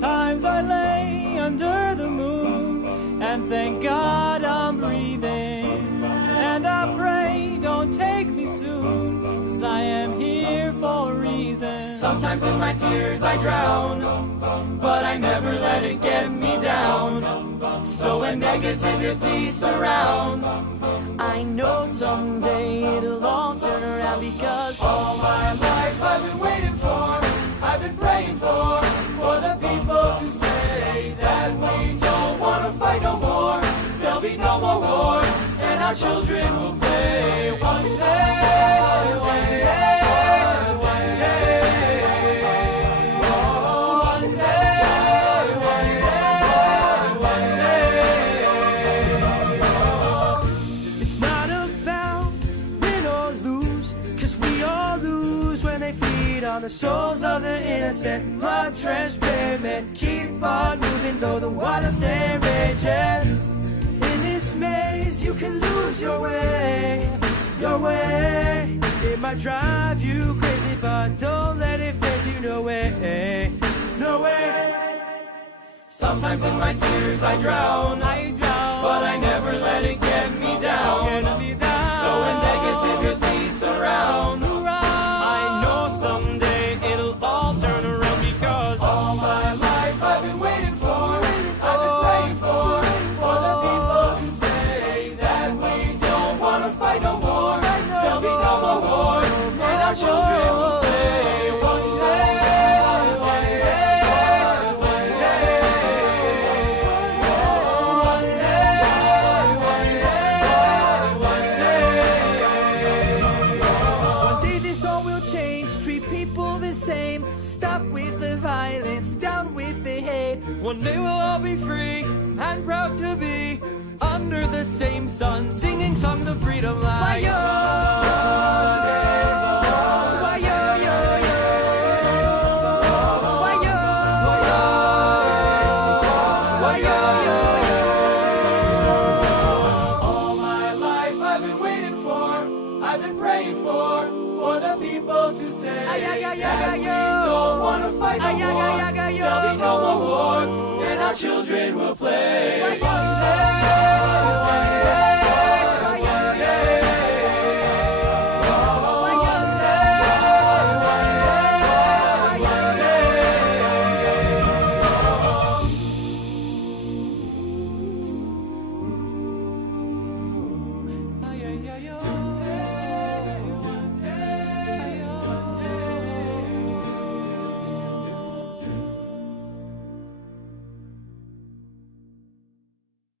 Sometimes I lay under the moon and thank God I'm breathing. And I pray, don't take me soon, 'cause I am here for a reason. Sometimes in my tears I drown, but I never let it get me down. So when negativity surrounds, I know someday it'll all turn around. Because all my life I've been waiting for, I've been praying for the people to say that we don't want to fight no more. There'll be no more war, and our children will play one day, one day, one day. Oh, one day, one day, one day. It's not about win or lose, 'cause we all lose when they feed on the souls of the innocent. Blood transparent, keep on moving though the water's stay raging. In this maze you can lose your way, your way. It might drive you crazy, but don't let it phase you. No way, no way. Sometimes in my tears I drown, but I never let it get me down. So when negativity surrounds, I know someday it'll all turn around. Because all my life I've been waiting for, I've been praying for the people to say that we don't want to fight no more. There'll be no more war, and our children will play one day, one day, one day. One day, one day, one day. One day this all will change, treat people the same. Stop with the violence, down with the hate. One day we'll all be free and proud to be under the same sun, singing songs of freedom like Why-yo, why-yo, yo, yo. Why-yo, why-yo, yo, yo. all my life I've been waiting for, I've been praying for the people to say Ay, ay, ay, that ay, we yo. don't want to fight no Ay, ay, more. ay, ay, yo. There'll be no more wars, and our children will play Why-yo. one day.